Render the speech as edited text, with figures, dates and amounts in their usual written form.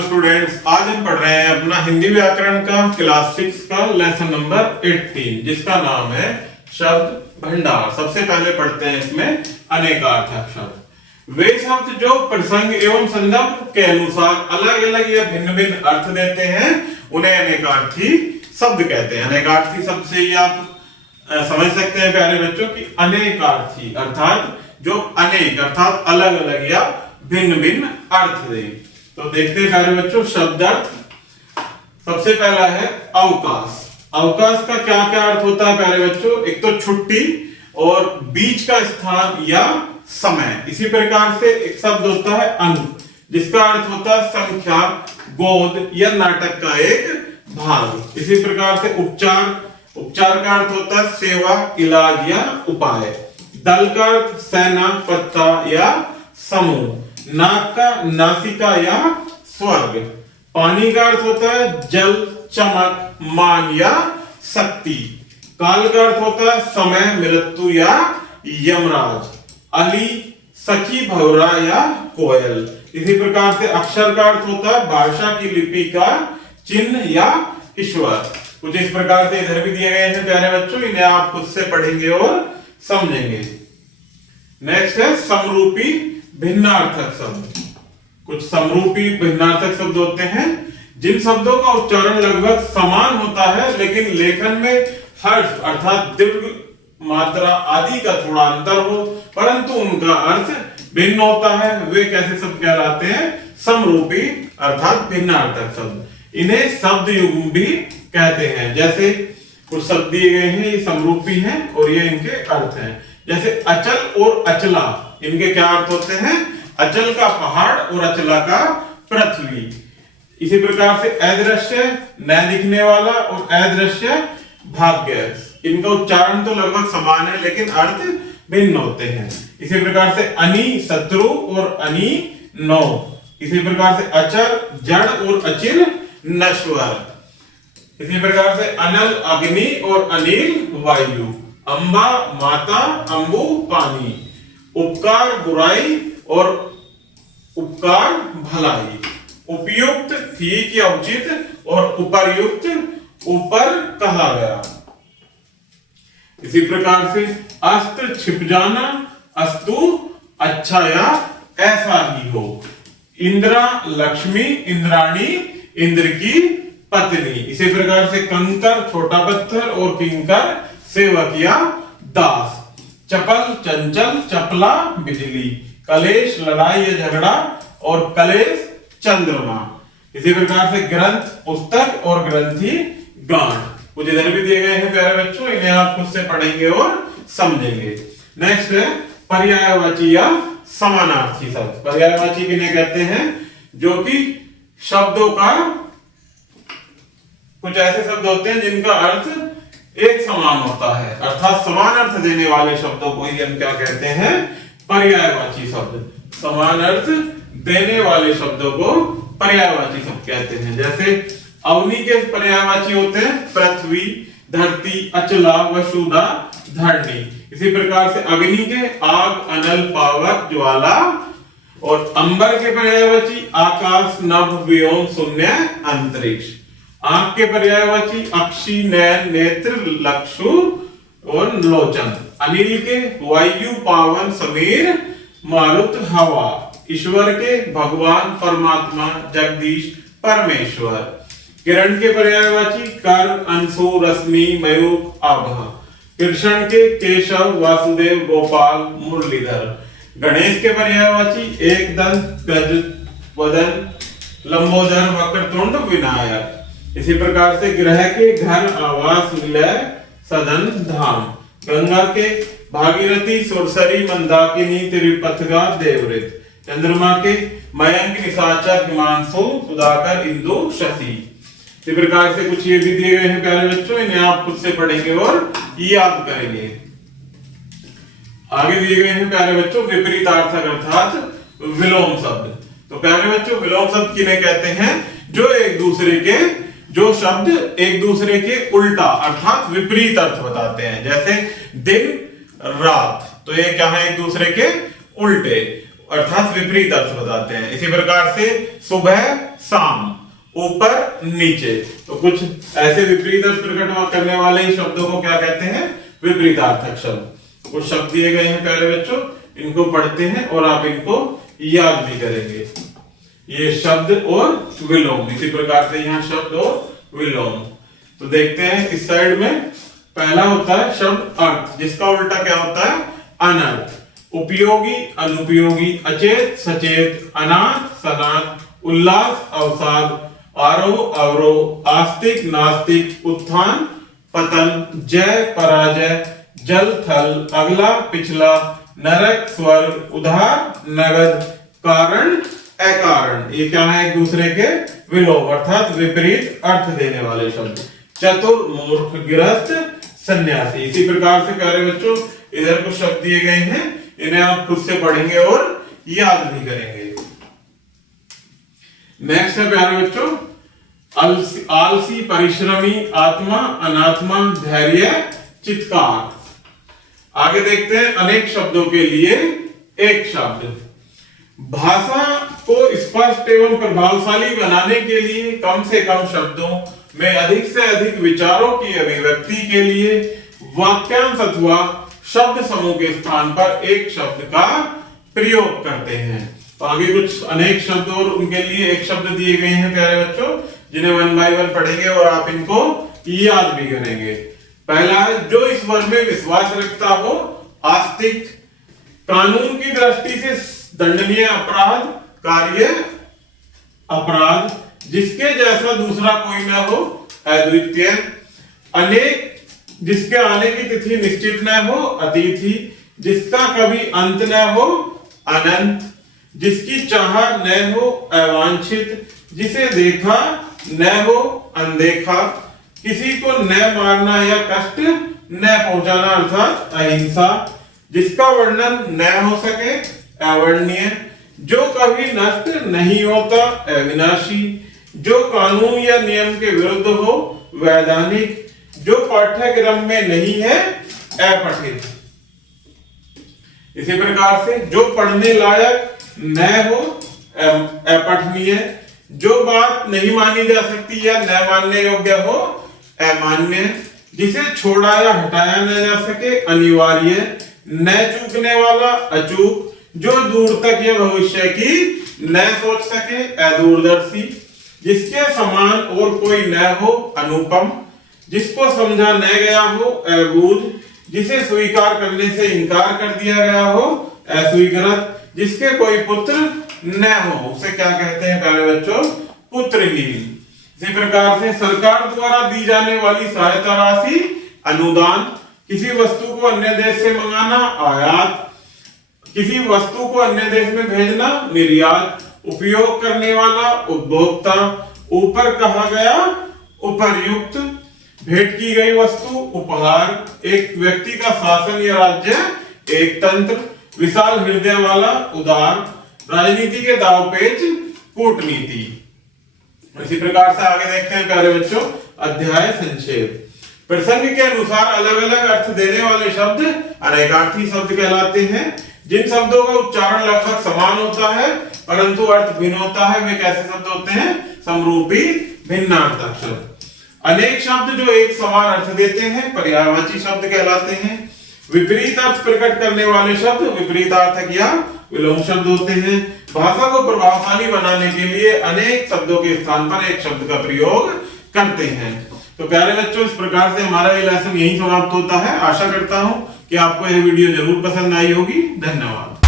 Hello students, आज हम पढ़ रहे हैं अपना हिंदी व्याकरण का क्लास 6 का लेसन नंबर 18 जिसका नाम है शब्द भंडार। सबसे पहले पढ़ते हैं इसमें अनेकार्थक शब्द। वे शब्द जो प्रसंग एवं संदर्भ के अनुसार अलग अलग या भिन्न भिन्न अर्थ देते हैं उन्हें अनेकार्थी शब्द कहते हैं। अनेकार्थी शब्द से ही आप समझ सकते हैं प्यारे बच्चों की अनेकार्थी अर्थात जो अनेक अर्थात अलग अलग या भिन्न भिन्न अर्थ दे। तो देखते हैं प्यारे बच्चों शब्द अर्थ। सबसे पहला है अवकाश। अवकाश का क्या क्या अर्थ होता है प्यारे बच्चों? एक तो छुट्टी और बीच का स्थान या समय। इसी प्रकार से एक शब्द होता है अंक जिसका अर्थ होता है संख्या, गोद या नाटक का एक भाग। इसी प्रकार से उपचार, उपचार का अर्थ होता है सेवा, इलाज या उपाय। दल का अर्थ सेना, पत्ता या समूह। नाक का नासिका या स्वर्ग। पानी का अर्थ होता है जल, चमक, मान या शक्ति। काल का अर्थ होता है समय, मृत्यु या यमराज। अली, सखी, भौरा या कोयल। इसी प्रकार से अक्षर का अर्थ होता है भाषा की लिपि का चिन्ह या ईश्वर। कुछ इस प्रकार से इधर भी दिए गए हैं प्यारे बच्चों, इन्हें आप खुद से पढ़ेंगे और समझेंगे। नेक्स्ट है समरूपी भिन्नार्थक शब्द। कुछ समरूपी भिन्नार्थक शब्द होते हैं जिन शब्दों का उच्चारण लगभग समान होता है लेकिन लेखन में हर्ष अर्थात दीर्घ मात्रा आदि का थोड़ा अंतर हो परंतु उनका अर्थ भिन्न होता है। वे कैसे शब्द कहलाते हैं? समरूपी अर्थात भिन्नार्थक शब्द। इन्हें शब्द युग्म भी कहते हैं। जैसे कुछ शब्द दिए गए हैं, ये समरूपी हैं और ये इनके अर्थ हैं। जैसे अचल और अचला, इनके क्या अर्थ होते हैं? अचल का पहाड़ और अचला का पृथ्वी। इसी प्रकार से अदृश्य न दिखने वाला और अदृश्य भाग्य, इनका उच्चारण तो लगभग समान है लेकिन अर्थ भिन्न होते हैं। इसी प्रकार से अनी शत्रु और अनी नौ। इसी प्रकार से अचर जड़ और अचिर नश्वर। इसी प्रकार से अनल अग्नि और अनिल वायु। अंबा माता, अंबु पानी। उपकार बुराई और उपकार भलाई। उपयुक्त ठीक या उचित और उपर्युक्त ऊपर कहा गया। इसी प्रकार से अस्त्र छिप जाना, अस्तु अच्छा या ऐसा ही हो। इंद्रा लक्ष्मी, इंद्राणी इंद्र की पत्नी। इसी प्रकार से कंकर छोटा पत्थर और किंकर सेवक या दास। चपल चंचल, चपला बिजली। कलेश लड़ाई या झगड़ा और कलेश चंद्रमा। इसी प्रकार से ग्रंथ पुस्तक और ग्रंथी गांठ। कुछ इधर भी दिए गए हैं प्यारे बच्चों, इन्हें आप खुद से पढ़ेंगे और समझेंगे। नेक्स्ट है पर्यायवाची या समानार्थी शब्द। पर्यायवाची किन्हें कहते हैं? जो कि शब्दों का कुछ ऐसे शब्द होते हैं जिनका अर्थ एक समान होता है अर्थात समान अर्थ देने वाले शब्दों को ही हम क्या कहते हैं? पर्यायवाची शब्द। समान अर्थ देने वाले शब्दों को पर्यायवाची शब्द कहते हैं। जैसे अवनी के पर्यायवाची होते हैं पृथ्वी, धरती, अचला, वसुधा, धरणी। इसी प्रकार से अग्नि के आग, अनल, पावक, ज्वाला। और अंबर के पर्यायवाची आकाश, नभ, व्योम, शून्य, अंतरिक्ष। आंख के पर्यायवाची अक्षी, नैन, नेत्र, लक्षु और लोचन। अनिल के वायु, पावन, समीर, मारुत, हवा। ईश्वर के भगवान, परमात्मा, जगदीश, परमेश्वर। किरण के पर्यायवाची कर, अंशु, रश्मि, मयूख, आभा। कृष्ण के केशव, वासुदेव, गोपाल, मुरलीधर। गणेश के पर्यायवाची एक दंत, गज वदन, लंबोदर, वक्रतुंड, विनायक। इसी प्रकार से ग्रह के घर, आवास, विलय, सदन, धाम। गंगा के भागीरथी, सुरसरी, मंदाकिनी, त्रिपथगा, देवव्रत। चंद्रमा के मयंक, निशाचर, हिमांशु, सुधाकर, इंदु, शशि। इसी प्रकार से कुछ ये भी दिए गए हैं प्यारे बच्चों, इन्हें आप खुद से पढ़ेंगे और याद करेंगे। आगे दिए गए हैं प्यारे बच्चों विपरीतार्थक अर्थात विलोम शब्द। तो प्यारे बच्चों विलोम शब्द किन्हें कहते हैं? जो शब्द एक दूसरे के उल्टा अर्थात विपरीत अर्थ बताते हैं। जैसे दिन, रात, तो ये क्या है? एक दूसरे के उल्टे अर्थात विपरीत अर्थ बताते हैं। इसी प्रकार से सुबह, साम, ऊपर नीचे। तो कुछ ऐसे विपरीत अर्थ प्रकट करने वाले ही शब्दों को क्या कहते हैं? विपरीतार्थक शब्द। कुछ शब्द दिए गए हैं प्यारे बच्चों, इनको पढ़ते हैं और आप इनको याद भी करेंगे। ये शब्द और विलोम, इसी प्रकार से यहाँ शब्द और विलोम। तो देखते हैं इस साइड में पहला होता है शब्द अर्थ, जिसका उल्टा क्या होता है? अनर्थ। उपयोगी, अनुपयोगी, अचेत, सचेत, अनाथ, सनाथ, उल्लास, अवसाद, आरोह, अवरोह, आस्तिक, नास्तिक, उत्थान, पतन, जय, पराजय, जल, थल, अगला, पिछला, नरक, स्वर्ग, उधार, नगद, कारण, अकारण। ये क्या है? एक दूसरे के विलोम अर्थात विपरीत अर्थ देने वाले शब्द। चतुर, मूर्ख, गृहस्थ, सन्यासी। इसी प्रकार से प्यारे बच्चों इधर कुछ शब्द दिए गए हैं, इन्हें आप खुद से पढ़ेंगे और याद भी करेंगे। नेक्स्ट है प्यारे बच्चों आलसी, परिश्रमी, आत्मा, अनात्मा, धैर्य, चित्कार। आगे देखते हैं अनेक शब्दों के लिए एक शब्द। भाषा को स्पष्ट एवं प्रभावशाली बनाने के लिए कम से कम शब्दों में अधिक से अधिक विचारों की अभिव्यक्ति के लिए वाक्यांश अथवा शब्द समूह के स्थान पर एक शब्द का प्रयोग करते हैं। तो आगे कुछ अनेक शब्द और उनके लिए एक शब्द दिए गए हैं प्यारे बच्चों, जिन्हें वन बाय वन पढ़ेंगे और आप इनको याद भी करेंगे। पहला है जो इस वर में विश्वास रखता हो, आस्तिक, कानून की दृष्टि से दंडनीय अपराध, कार्य अपराध, जिसके जैसा दूसरा कोई न हो, अद्वितीय, अनेक, जिसके आने की तिथि निश्चित न हो, अतिथि, जिसका कभी अंत न हो, अनंत, जिसकी चाह न हो, अवांछित, जिसे देखा न हो, अनदेखा, किसी को न मारना या कष्ट न पहुंचाना अर्थात अहिंसा, जिसका वर्णन न हो सके, अवर्णनीय, जो कभी नष्ट नहीं होता, अविनाशी, जो कानून या नियम के विरुद्ध हो, वैधानिक, जो पाठ्यक्रम में नहीं है, अपठित। इसी प्रकार से जो पढ़ने लायक न हो, अपठनीय, जो बात नहीं मानी जा सकती या न मानने योग्य हो, अमान्य, जिसे छोड़ा या हटाया न जा सके, अनिवार्य, न चूकने वाला, अचूक, जो दूर तक या भविष्य की न सोच सके, अदूरदर्शी, जिसके समान और कोई न हो, अनुपम, जिसको समझा न गया हो, अबूझ, जिसे स्वीकार करने से इनकार कर दिया गया हो, अस्वीकृत, जिसके कोई पुत्र न हो, उसे क्या कहते हैं प्यारे बच्चों? पुत्रहीन। इसी प्रकार से सरकार द्वारा दी जाने वाली सहायता राशि, अनुदान, किसी वस्तु को अन्य देश से मंगाना, आयात, किसी वस्तु को अन्य देश में भेजना, निर्यात, उपयोग करने वाला, उपभोक्ता, ऊपर कहा गया, उपर्युक्त, भेंट की गई वस्तु, उपहार, एक व्यक्ति का शासन या राज्य, एक तंत्र, विशाल हृदय वाला, उदार, राजनीति के दावपेच, कूटनीति। इसी प्रकार से आगे देखते हैं प्यारे बच्चों अध्याय संक्षेप। प्रसंग के अनुसार अलग अलग अर्थ देने वाले शब्द अनेकार्थी शब्द कहलाते हैं। जिन शब्दों का उच्चारण लगभग समान होता है परंतु अर्थ भिन्न होता है, वे कैसे शब्द होते हैं? समरूपी भिन्नार्थक शब्द। अनेक शब्द जो एक समान अर्थ देते हैं पर्यायवाची शब्द कहलाते हैं। विपरीत अर्थ प्रकट करने वाले शब्द विपरीतार्थक या विलोम शब्द होते हैं। भाषा को प्रभावशाली बनाने के लिए अनेक शब्दों के स्थान पर एक शब्द का प्रयोग करते हैं। तो प्यारे बच्चों, इस प्रकार से हमारा ये लेसन यही समाप्त होता है। आशा करता हूं कि आपको यह वीडियो जरूर पसंद आई होगी। धन्यवाद।